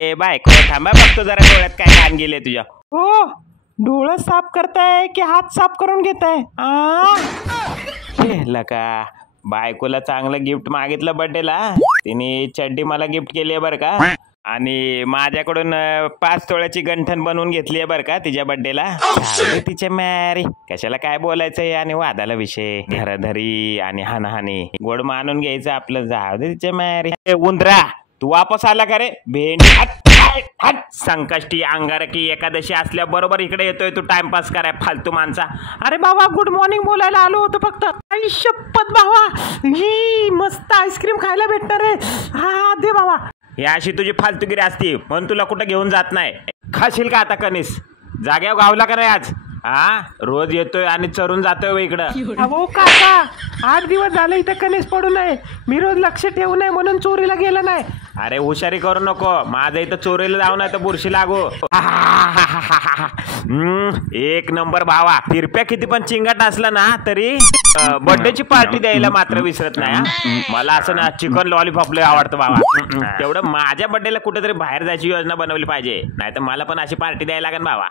ए बायको थांबा, बघतो जरा डोळ्यात काय घाण गेले तुझ्या. हो, डोळं साफ करताय की हात साफ करून घेताय? लका बायकोला चांगलं गिफ्ट मागितलं बर्थडेला, तिने चड्डी मला गिफ्ट केली आहे बरं का. आणि माझ्याकडून 5 तोळ्याची गंठण बनवून घेतली आहे बरं का तिच्या बर्थडेला. तिच्या मॅरी कशाला काय बोलायचंय आणि वादाला विषय, घरधरी आणि हानहानी गोड मानून घ्यायचं आपलं. जाऊ दे तिच्या मॅरी. उंदरा तू वापस आला का रे? भेंडी संकष्टी अंगारकी एकादशी असल्या बरोबर इकडे येतोय तू टाइमपास कराय फालतू माणसा. अरे बाबा, गुड मॉर्निंग बोलायला आलो होतो फक्त. आई शपथ बाबा, ही मस्त आईस्क्रीम खायला भेटणार आहे. हा दे बाबा. ही अशी तुझी फालतूगिरी असती म्हणून तुला कुठं घेऊन जात नाही. खाशील का आता कणीस? जाग्यावर गावला का नाही आज? रोज येतोय आणि चरून जातोय इकडं. अहो काका, 8 दिवस झाले इथं कणीस पडू नये. मी रोज लक्ष ठेवू नये म्हणून चोरीला गेलं नाही. अरे हुशारी करू नको, माझं इथं चोरीला जाऊ नाही तर बुरशी लागू. एक नंबर भावा. तिरप्या किती पण चिंगाट असला ना तरी बर्थडेची पार्टी द्यायला मात्र विसरत नाही. मला असं ना चिकन लॉलीपॉप लय आवडतं बाबा. तेवढं माझ्या बर्थडेला कुठेतरी बाहेर जायची योजना बनवली पाहिजे, नाही तर मला पण अशी पार्टी द्यायला लागेल बाबा.